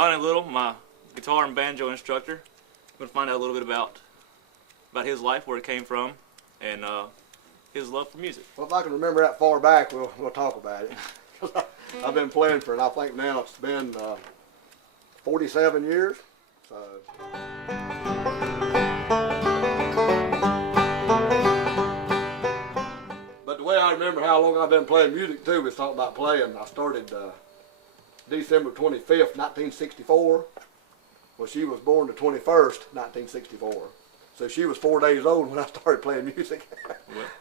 Donnie Little, my guitar and banjo instructor. I'm going to find out a little bit about his life, where it came from, and his love for music. Well, if I can remember that far back, we'll talk about it. I've been playing for, and I think now it's been 47 years. So. But the way I remember how long I've been playing music too was talking about playing. I started December 25th, 1964. Well, she was born the 21st, 1964. So she was 4 days old when I started playing music.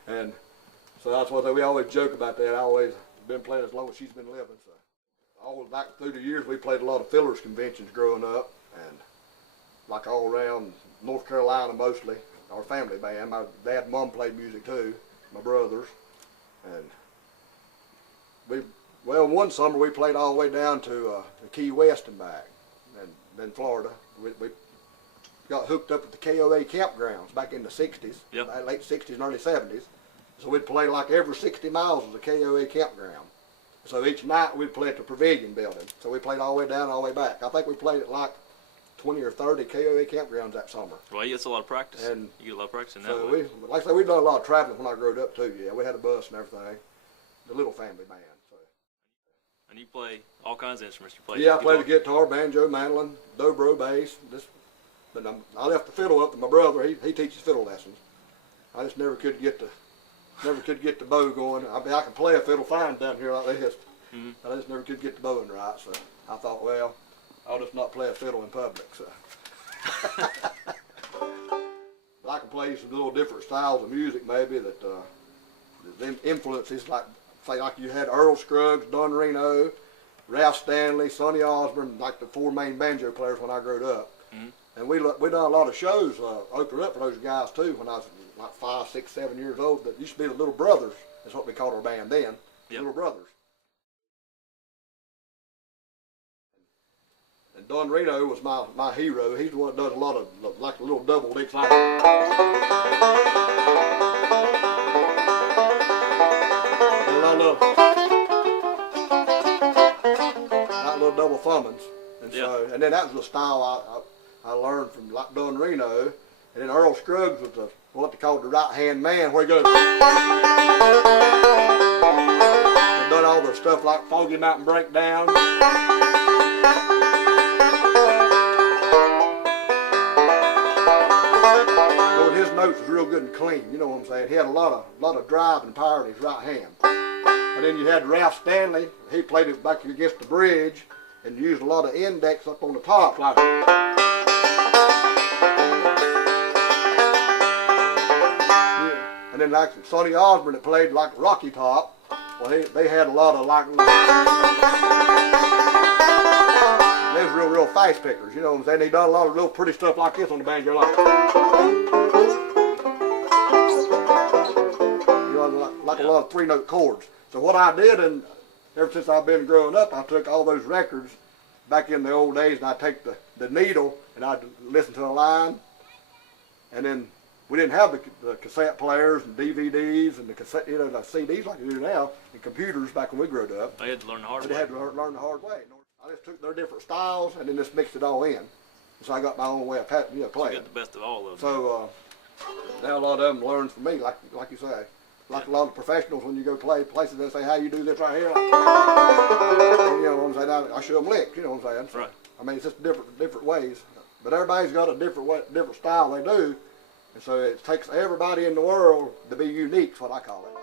And so that's what we always joke about that. I always been playing as long as she's been living. So all back through the years, we played a lot of fillers conventions growing up, and like all around North Carolina mostly. Our family band. My dad and mom played music too. My brothers, and one summer we played all the way down to Key West and back, and then Florida. We got hooked up at the KOA campgrounds back in the 60s, yep. Late 60s and early 70s. So we'd play like every 60 miles of the KOA campground. So each night we'd play at the Pavilion building. So we played all the way down, all the way back. I think we played at like 20 or 30 KOA campgrounds that summer. Well, it's a lot of practice. And you get a lot of practice in that way. Like I said, we've done a lot of traveling when I grew up too. Yeah, we had a bus and everything. The little family band. So. And you play all kinds of instruments. You play. Yeah, I play the guitar, banjo, mandolin, dobro, bass. But I left the fiddle up to my brother. He teaches fiddle lessons. I just never could get the bow going. I mean, I can play a fiddle fine down here like this. Mm-hmm. I just never could get the bowing right. So I thought, well, I'll just not play a fiddle in public. So. But I can play some little different styles of music maybe that influences, like say like you had Earl Scruggs, Don Reno, Ralph Stanley, Sonny Osborne, like the four main banjo players when I grew up. Mm-hmm. And we done a lot of shows opening up for those guys too when I was like 5, 6, 7 years old. That used to be the Little Brothers. That's what we called our band then. Yep. Little Brothers. And Don Reno was my hero. He's the one that does a lot of like little double licks like little double thumbings. And yep. So, and then that was the style I learned from like Don Reno. And then Earl Scruggs was what they called the right-hand man, where he goes. And done all the stuff like Foggy Mountain Breakdown. Lord, his notes was real good and clean. You know what I'm saying? He had a lot of drive and power in his right hand. And then you had Ralph Stanley. He played it back against the bridge and used a lot of index up on the top, like. And then like Sonny Osborne that played like Rocky Top, well they had a lot of like, they was real fast pickers, you know what I'm saying? They done a lot of real pretty stuff like this on the banjo, like, you know, like a lot of 3-note chords. So what I did, and ever since I've been growing up, I took all those records back in the old days, and I take the needle and I'd listen to a line, and then we didn't have the cassette players and DVDs and the cassette, the CDs like you do now, and computers back when we grew up. They had to learn the hard way. They had to learn the hard way. I just took their different styles and then just mixed it all in. And so I got my own way of playing. So you got the best of all of them. So now a lot of them learn from me, like you say. Like a lot of professionals, when you go play places, they say, "How you do this right here?" And, you know what I'm saying? I show them licks. You know what I'm saying? So, right. I mean, it's just different ways. But everybody's got a different style they do. And so it takes everybody in the world to be unique, is what I call it.